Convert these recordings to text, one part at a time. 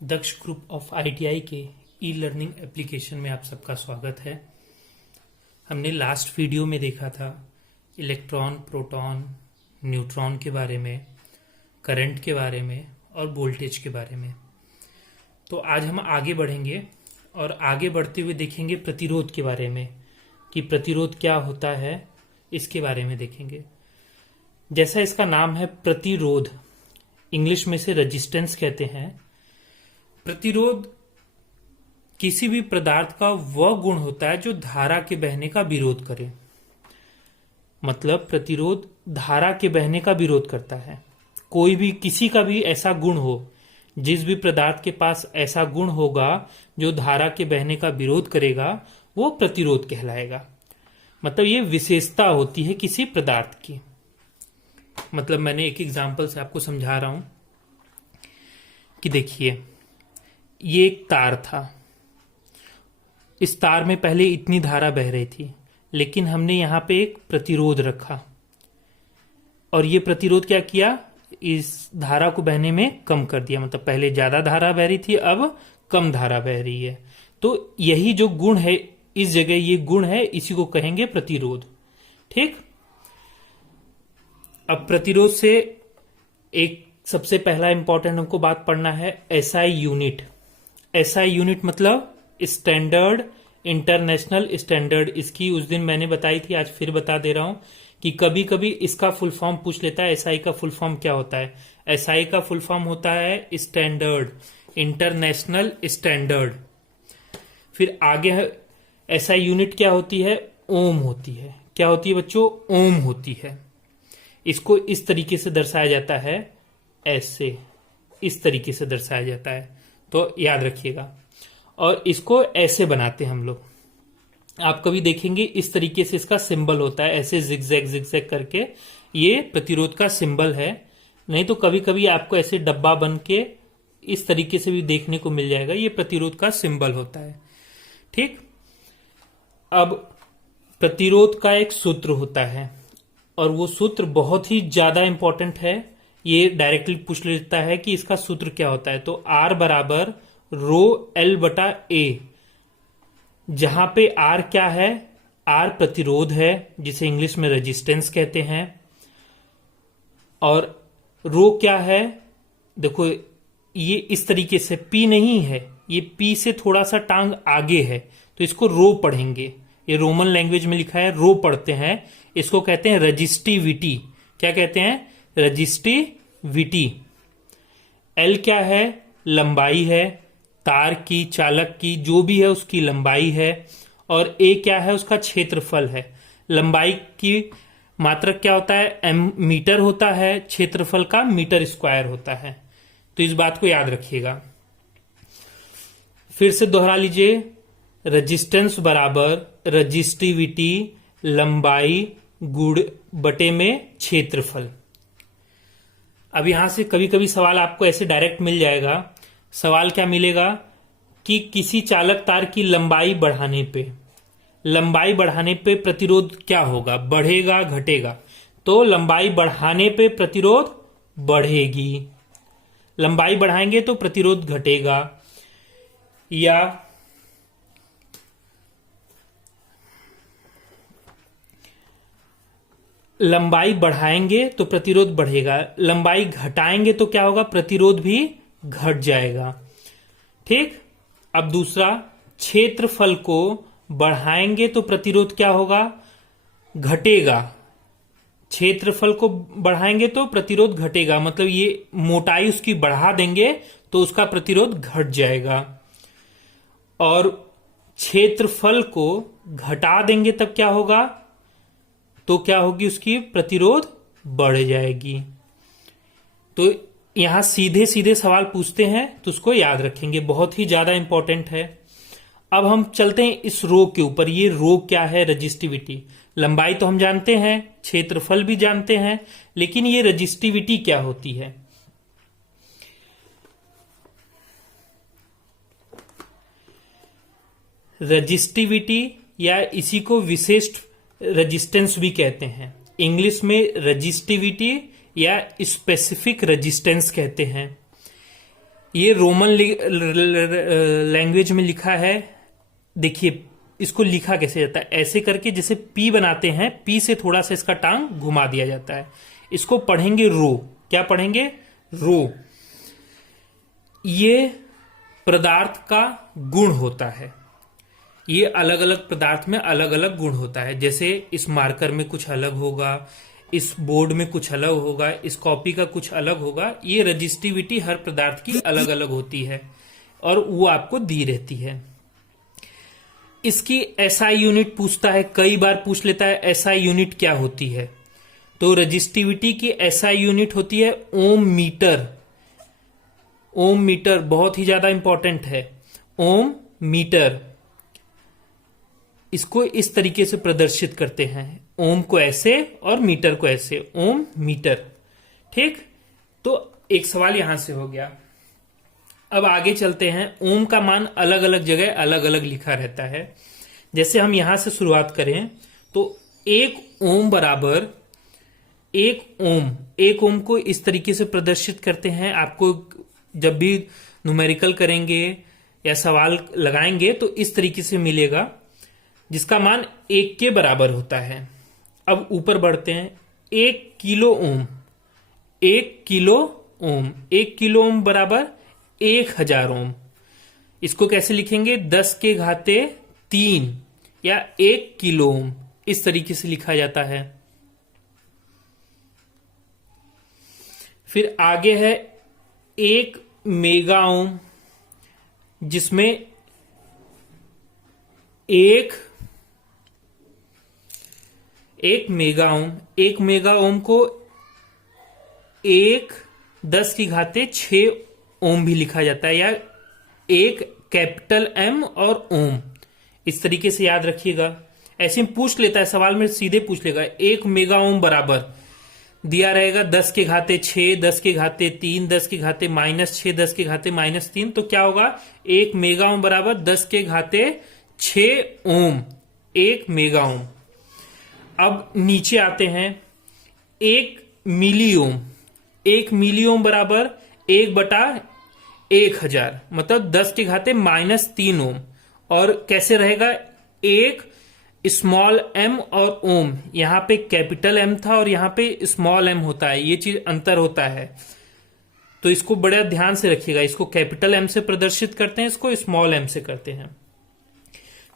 Daksha group of ITI के e learning application में आप सबका स्वागत है। हमने लास्ट वीडियो में देखा था इलेक्ट्रॉन, प्रोटॉन, न्यूट्रॉन के बारे में, करंट के बारे में और वोल्टेज के बारे में। तो आज हम आगे बढ़ेंगे और आगे बढ़ते हुए देखेंगे प्रतिरोध के बारे में कि प्रतिरोध क्या होता है, इसके बारे में देखेंगे। जैसा इसका नाम है प्रतिरोध, इंग्लिश में से रेजिस्टेंस कहते हैं। प्रतिरोध किसी भी पदार्थ का वह गुण होता है जो धारा के बहने का विरोध करे। मतलब प्रतिरोध धारा के बहने का विरोध करता है। कोई भी किसी का भी ऐसा गुण हो, जिस भी पदार्थ के पास ऐसा गुण होगा जो धारा के बहने का विरोध करेगा, वो प्रतिरोध कहलाएगा। मतलब ये विशेषता होती है किसी पदार्थ की। मतलब मैंने एक एग्जांपल से आपको समझा रहा हूं कि देखिए, ये एक तार था। इस तार में पहले इतनी धारा बह रही थी, लेकिन हमने यहां पे एक प्रतिरोध रखा और ये प्रतिरोध क्या किया, इस धारा को बहने में कम कर दिया। मतलब पहले ज्यादा धारा बह रही थी, अब कम धारा बह रही है। तो यही जो गुण है, इस जगह ये गुण है, इसी को कहेंगे प्रतिरोध। ठीक। अब प्रतिरोध से एक सबसे पहला इंपॉर्टेंट हमको बात पढ़ना है एसआई यूनिट। एसआई यूनिट मतलब स्टैंडर्ड इंटरनेशनल स्टैंडर्ड। इसकी उस दिन मैंने बताई थी, आज फिर बता दे रहा हूं कि कभी कभी इसका फुल फॉर्म पूछ लेता है। एसआई का फुल फॉर्म क्या होता है? एसआई का फुल फॉर्म होता है स्टैंडर्ड इंटरनेशनल स्टैंडर्ड। फिर आगे एसआई यूनिट क्या होती है? ओम होती है। क्या होती है बच्चों? ओम होती है। इसको इस तरीके से दर्शाया जाता है, ऐसे इस तरीके से दर्शाया जाता है, तो याद रखिएगा। और इसको ऐसे बनाते हैं हम लोग। आप कभी देखेंगे इस तरीके से इसका सिंबल होता है, ऐसे जिगजैग जिगजैग करके। ये प्रतिरोध का सिंबल है। नहीं तो कभी कभी आपको ऐसे डब्बा बन के इस तरीके से भी देखने को मिल जाएगा। ये प्रतिरोध का सिंबल होता है। ठीक। अब प्रतिरोध का एक सूत्र होता है और वो सूत्र बहुत ही ज्यादा इंपॉर्टेंट है। ये डायरेक्टली पूछ लेता है कि इसका सूत्र क्या होता है। तो R बराबर रो L बटा A, जहां पे R क्या है? R प्रतिरोध है, जिसे इंग्लिश में रेजिस्टेंस कहते हैं। और रो क्या है? देखो, ये इस तरीके से P नहीं है, ये P से थोड़ा सा टांग आगे है, तो इसको रो पढ़ेंगे। ये रोमन लैंग्वेज में लिखा है, रो पढ़ते हैं। इसको कहते हैं रजिस्टिविटी। क्या कहते हैं? रजिस्टिविटी। L क्या है? लंबाई है, तार की, चालक की, जो भी है उसकी लंबाई है। और A क्या है? उसका क्षेत्रफल है। लंबाई की मात्रक क्या होता है? मीटर होता है, क्षेत्रफल का मीटर स्क्वायर होता है। तो इस बात को याद रखिएगा। फिर से दोहरा लीजिए, रेजिस्टेंस बराबर रजिस्टिविटी लंबाई गुण बटे में क्षेत्रफल। अब यहां से कभी कभी सवाल आपको ऐसे डायरेक्ट मिल जाएगा। सवाल क्या मिलेगा कि किसी चालक तार की लंबाई बढ़ाने पे प्रतिरोध क्या होगा? बढ़ेगा, घटेगा? तो लंबाई बढ़ाने पे प्रतिरोध बढ़ेगी, लंबाई बढ़ाएंगे तो प्रतिरोध घटेगा। या लंबाई बढ़ाएंगे तो प्रतिरोध बढ़ेगा, लंबाई घटाएंगे तो क्या होगा? प्रतिरोध भी घट जाएगा। ठीक। अब दूसरा, क्षेत्रफल को बढ़ाएंगे तो प्रतिरोध क्या होगा? घटेगा। क्षेत्रफल को बढ़ाएंगे तो प्रतिरोध घटेगा। मतलब ये मोटाई उसकी बढ़ा देंगे तो उसका प्रतिरोध घट जाएगा। और क्षेत्रफल को घटा देंगे तब क्या होगा? तो क्या होगी? उसकी प्रतिरोध बढ़ जाएगी। तो यहां सीधे सीधे सवाल पूछते हैं, तो उसको याद रखेंगे, बहुत ही ज्यादा इंपॉर्टेंट है। अब हम चलते हैं इस रो के ऊपर। ये रो क्या है? रजिस्टिविटी। लंबाई तो हम जानते हैं, क्षेत्रफल भी जानते हैं, लेकिन ये रजिस्टिविटी क्या होती है? रजिस्टिविटी या इसी को विशिष्ट रेजिस्टेंस भी कहते हैं। इंग्लिश में रजिस्टिविटी या स्पेसिफिक रेजिस्टेंस कहते हैं। ये रोमन लैंग्वेज में लिखा है। देखिए इसको लिखा कैसे जाता है, ऐसे करके जैसे पी बनाते हैं, पी से थोड़ा सा इसका टांग घुमा दिया जाता है। इसको पढ़ेंगे रो। क्या पढ़ेंगे? रो। ये पदार्थ का गुण होता है। ये अलग अलग पदार्थ में अलग अलग गुण होता है। जैसे इस मार्कर में कुछ अलग होगा, इस बोर्ड में कुछ अलग होगा, इस कॉपी का कुछ अलग होगा। ये रजिस्टिविटी हर पदार्थ की अलग अलग होती है और वो आपको दी रहती है। इसकी एसआई यूनिट पूछता है, कई बार पूछ लेता है एसआई यूनिट क्या होती है। तो रजिस्टिविटी की एसआई यूनिट होती है ओम मीटर। ओम मीटर बहुत ही ज्यादा इंपॉर्टेंट है। ओम मीटर, इसको इस तरीके से प्रदर्शित करते हैं, ओम को ऐसे और मीटर को ऐसे, ओम मीटर। ठीक, तो एक सवाल यहां से हो गया। अब आगे चलते हैं। ओम का मान अलग अलग जगह अलग अलग लिखा रहता है। जैसे हम यहां से शुरुआत करें तो एक ओम बराबर एक ओम को इस तरीके से प्रदर्शित करते हैं। आपको जब भी न्यूमेरिकल करेंगे या सवाल लगाएंगे तो इस तरीके से मिलेगा, जिसका मान 1 के बराबर होता है। अब ऊपर बढ़ते हैं। 1 kilo ohm, 1 kilo ohm, 1 kilo ohm बराबर 1000 ओम। इसको कैसे लिखेंगे? 10 के घाते 3 या 1 किलो ओम, इस तरीके से लिखा जाता है। फिर आगे है 1 मेगा ओम, जिसमें एक मेगा ओम, 1 मेगा ओम को 10 की घाते 6 ओम भी लिखा जाता है, या एक कैपिटल एम और ओम, इस तरीके से याद रखिएगा। ऐसे में पूछ लेता है, सवाल में सीधे पूछ लेगा 1 मेगा ओम बराबर दिया रहेगा 10 के घाते 6, 10 के घाते 3, 10 के घाते -6, 10 के घाते -3। तो क्या होगा? 1 मेगा ओम बराबर 10 के घाते 6 ओम, 1 मेगा ओम। अब नीचे आते हैं। 1 मिली ओम, 1 मिली ओम बराबर 1/1000, मतलब 10 के घाते -3 ओम। और कैसे रहेगा? 1 स्मॉल एम और ओम, यहां पे कैपिटल एम था और यहां पे स्मॉल एम होता है, ये चीज अंतर होता है, तो इसको बड़ा ध्यान से रखिएगा। इसको कैपिटल एम से प्रदर्शित करते हैं, इसको स्मॉल एम से करते हैं।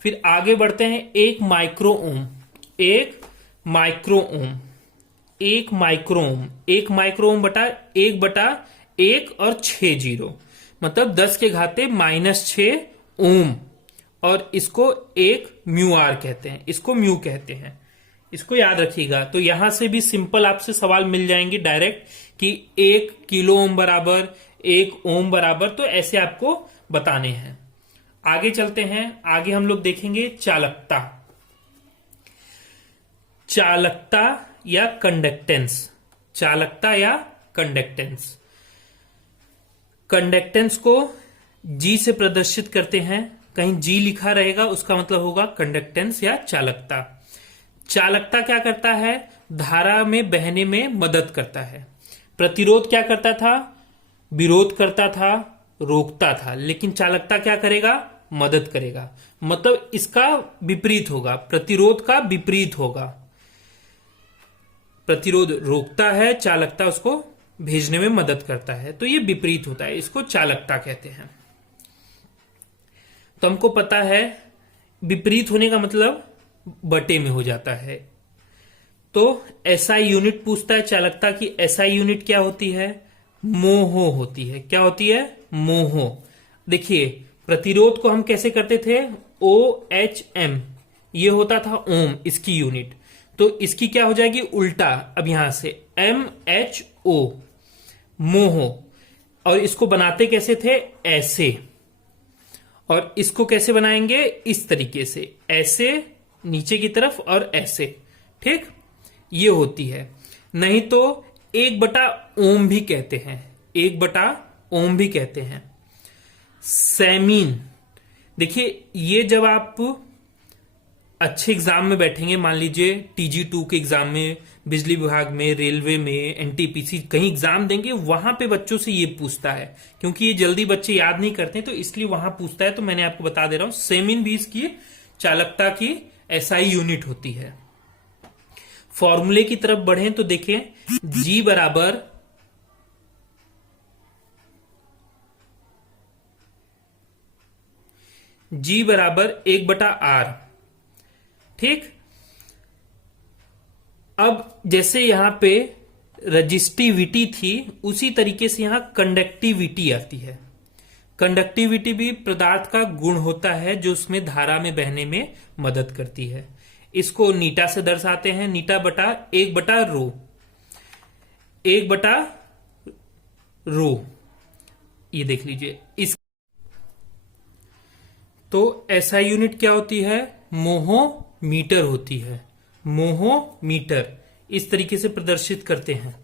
फिर आगे बढ़ते हैं। 1 micro ohm, 1 micro ohm, 1 micro ohm, 1 micro ohm बटा 1/1 और 6 जीरो, मतलब 10 के घाते -6 ओम। और इसको एक म्यू आर कहते हैं, इसको म्यू कहते हैं, इसको याद रखिएगा। तो यहां से भी सिंपल आपसे सवाल मिल जाएंगे डायरेक्ट कि 1 किलो ओम बराबर 1 ओम बराबर, तो ऐसे आपको बताने हैं। आगे चलते हैं। आगे हम लोग देखेंगे चालकता। चालकता या कंडक्टेंस, चालकता या कंडक्टेंस। कंडक्टेंस को जी से प्रदर्शित करते हैं। कहीं जी लिखा रहेगा उसका मतलब होगा कंडक्टेंस या चालकता। चालकता क्या करता है? धारा में बहने में मदद करता है। प्रतिरोध क्या करता था? विरोध करता था, रोकता था। लेकिन चालकता क्या करेगा? मदद करेगा। मतलब इसका विपरीत होगा, प्रतिरोध का विपरीत होगा। प्रतिरोध रोकता है, चालकता उसको भेजने में मदद करता है, तो ये विपरीत होता है, इसको चालकता कहते हैं। तो हमको पता है विपरीत होने का मतलब बटे में हो जाता है। तो एसआई यूनिट पूछता है चालकता की। एसआई यूनिट क्या होती है? मोहो होती है। क्या होती है? मोहो। देखिए प्रतिरोध को हम कैसे करते थे? OHM, ये होता था ओम, इसकी यूनिट। तो इसकी क्या हो जाएगी? उल्टा। अब यहां से MHO, मोहो। और इसको बनाते कैसे थे? ऐसे। और इसको कैसे बनाएंगे? इस तरीके से, ऐसे नीचे की तरफ और ऐसे। ठीक, ये होती है। नहीं तो 1/ओम भी कहते हैं, 1/ओम भी कहते हैं। सेमीन, देखिए ये जब आप अच्छे एग्जाम में बैठेंगे, मान लीजिए TG2 के एग्जाम में, बिजली विभाग में, रेलवे में, NTPC कहीं एग्जाम देंगे, वहां पे बच्चों से ये पूछता है, क्योंकि ये जल्दी बच्चे याद नहीं करते, तो इसलिए वहां पूछता है। तो मैंने आपको बता दे रहा हूं, सेमिन भी इसकी चालकता की SI यूनिट होती है। फॉर्मूले की तरफ बढ़े तो देखें, G बराबर G बराबर 1/R। ठीक, अब जैसे यहां पे रजिस्टिविटी थी, उसी तरीके से यहां कंडक्टिविटी आती है। कंडक्टिविटी भी पदार्थ का गुण होता है जो उसमें धारा में बहने में मदद करती है। इसको नीटा से दर्शाते हैं, नीटा बटा 1/रो, 1/रो, ये देख लीजिए। इस तो SI यूनिट क्या होती है? मोहोमीटर होती है। मोहोमीटर इस तरीके से प्रदर्शित करते हैं।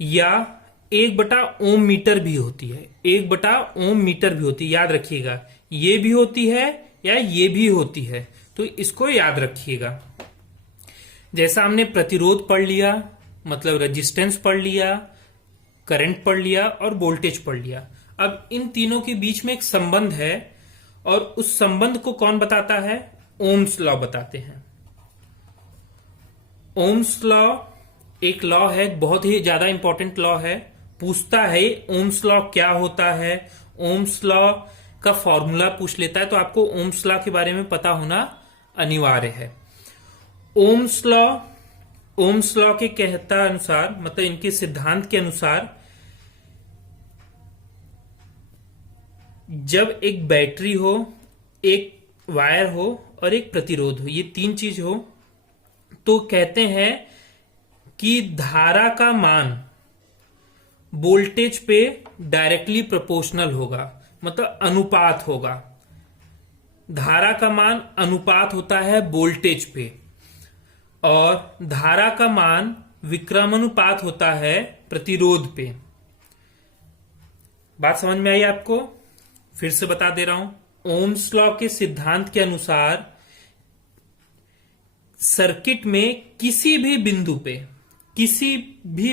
या 1/ओम मीटर भी होती है, 1/ओम मीटर भी होती है, याद रखिएगा। ये भी होती है या ये भी होती है, तो इसको याद रखिएगा। जैसा हमने प्रतिरोध पढ़ लिया, मतलब रेजिस्टेंस पढ़ लिया, करंट पढ़ लिया और वोल्टेज पढ़ लिया। अब इन तीनों के बीच में एक संबंध है, और उस संबंध को कौन बताता है? ओम्स लॉ बताते हैं। ओम्स लॉ एक लॉ है, बहुत ही ज्यादा इंपॉर्टेंट लॉ है। पूछता है ओम्स लॉ क्या होता है, ओम्स लॉ का फॉर्मूला पूछ लेता है, तो आपको ओम्स लॉ के बारे में पता होना अनिवार्य है। ओम्स लॉ के कहता अनुसार, मतलब इनके सिद्धांत के अनुसार, जब एक बैटरी हो, एक वायर हो और एक प्रतिरोध हो, ये तीन चीज हो, तो कहते हैं कि धारा का मान वोल्टेज पे डायरेक्टली प्रोपोर्शनल होगा, मतलब अनुपात होगा। धारा का मान अनुपात होता है वोल्टेज पे, और धारा का मान विक्रमानुपात होता है प्रतिरोध पे। बात समझ में आई आपको? फिर से बता दे रहा हूं, ओम्स लॉ के सिद्धांत के अनुसार सर्किट में किसी भी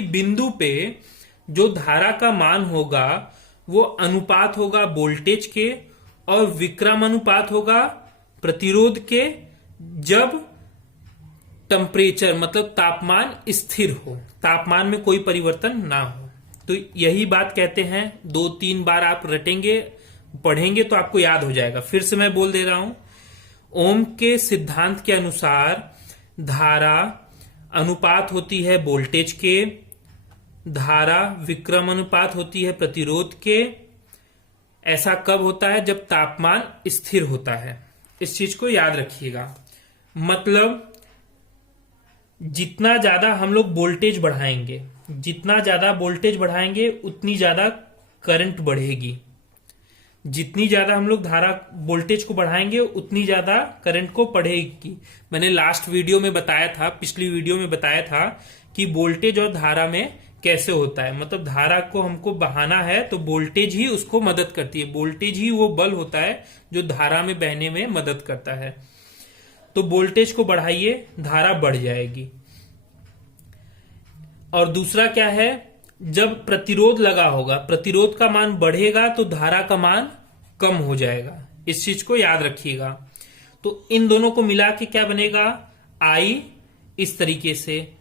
बिंदु पे जो धारा का मान होगा वो अनुपात होगा वोल्टेज के, और विक्रमानुपात होगा प्रतिरोध के, जब टेम्परेचर मतलब तापमान स्थिर हो, तापमान में कोई परिवर्तन ना हो। तो यही बात कहते हैं। 2-3 बार आप रटेंगे, पढ़ेंगे तो आपको याद हो जाएगा। फिर से मैं बोल दे रहा हूं, ओम के सिद्धांत के अनुसार धारा अनुपात होती है वोल्टेज के, धारा विक्रमानुपात होती है प्रतिरोध के। ऐसा कब होता है? जब तापमान स्थिर होता है। इस चीज को याद रखिएगा। मतलब जितना ज्यादा हम लोग वोल्टेज बढ़ाएंगे, जितना ज्यादा वोल्टेज बढ़ाएंगे उतनी ज्यादा करंट बढ़ेगी। जितनी ज्यादा हम लोग धारा वोल्टेज को बढ़ाएंगे उतनी ज्यादा करंट को बढ़ेगी। मैंने लास्ट वीडियो में बताया था, पिछली वीडियो में बताया था कि वोल्टेज और धारा में कैसे होता है। मतलब धारा को हमको बहाना है तो वोल्टेज ही उसको मदद करती है, वोल्टेज ही वो बल होता है जो धारा में बहने में मदद करता है। तो वोल्टेज को बढ़ाइए, धारा बढ़ जाएगी। और दूसरा क्या है? जब प्रतिरोध लगा होगा, प्रतिरोध का मान बढ़ेगा तो धारा का मान कम हो जाएगा। इस चीज को याद रखिएगा। तो इन दोनों को मिला के क्या बनेगा? I इस तरीके से,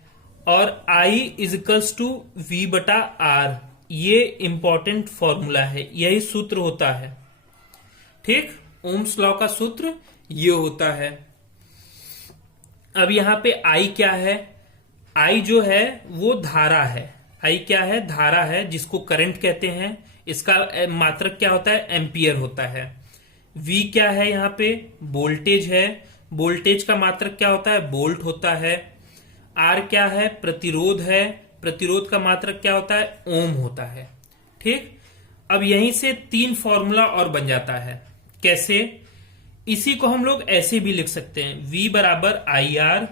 और I इजिकल्स टू V/R। ये इंपॉर्टेंट फॉर्मूला है, यही सूत्र होता है। ठीक, ओम्स लॉ का सूत्र ये होता है। अब यहां पे I क्या है? I जो है वो धारा है। I क्या है? धारा है, जिसको करंट कहते हैं। इसका मात्रक क्या होता है? एम्पियर होता है। V क्या है? यहाँ पे वोल्टेज है, वोल्टेज का मात्रक क्या होता है? वोल्ट होता है। R क्या है? प्रतिरोध है, प्रतिरोध का मात्रक क्या होता है? ओम होता है। ठीक, अब यहीं से 3 फॉर्मूला और बन जाता है। कैसे? इसी को हम लोग ऐसे भी लिख सकते हैं, V बराबर IR,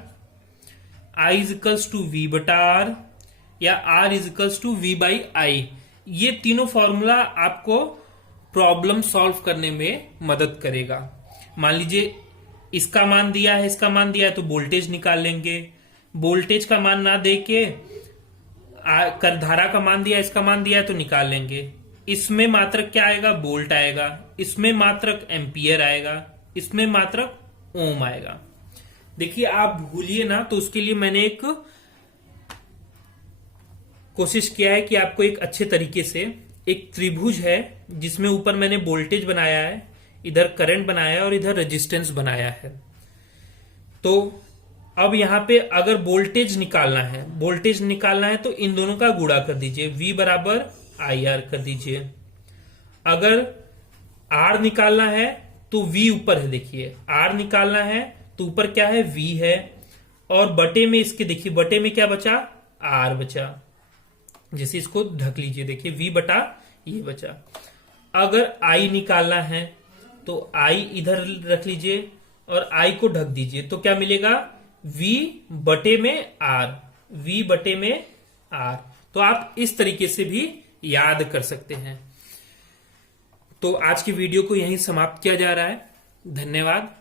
I equals to V/R, या R इजिकल्स टू V/I। ये तीनों फॉर्मूला आपको प्रॉब्लम सॉल्व करने में मदद करेगा। मान लीजिए इसका मान दिया है, इसका मान दिया है, तो वोल्टेज निकाल लेंगे। वोल्टेज का मान ना दे के धारा का मान दिया, इसका मान दिया है, तो निकाल लेंगे। इसमें मात्रक क्या आएगा? वोल्ट आएगा। इसमें मात्रक एम्पियर आएगा। इसमें मात्रक ओम आएगा। देखिए आप भूलिए ना, तो उसके लिए मैंने एक कोशिश किया है कि आपको एक अच्छे तरीके से, एक त्रिभुज है जिसमें ऊपर मैंने वोल्टेज बनाया है, इधर करंट बनाया है और इधर रेजिस्टेंस बनाया है। तो अब यहां पे अगर वोल्टेज निकालना है, वोल्टेज निकालना है तो इन दोनों का गुणा कर दीजिए, V बराबर IR कर दीजिए। अगर R निकालना है तो V ऊपर है, देखिए R निकालना है तो ऊपर क्या है? V है, और बटे में इसके देखिए, बटे में क्या बचा? R बचा। जैसे इसको ढक लीजिए, देखिए V बटा ये बचा। अगर I निकालना है तो I इधर रख लीजिए और I को ढक दीजिए, तो क्या मिलेगा? V बटे में R, V बटे में R। तो आप इस तरीके से भी याद कर सकते हैं। तो आज की वीडियो को यहीं समाप्त किया जा रहा है। धन्यवाद।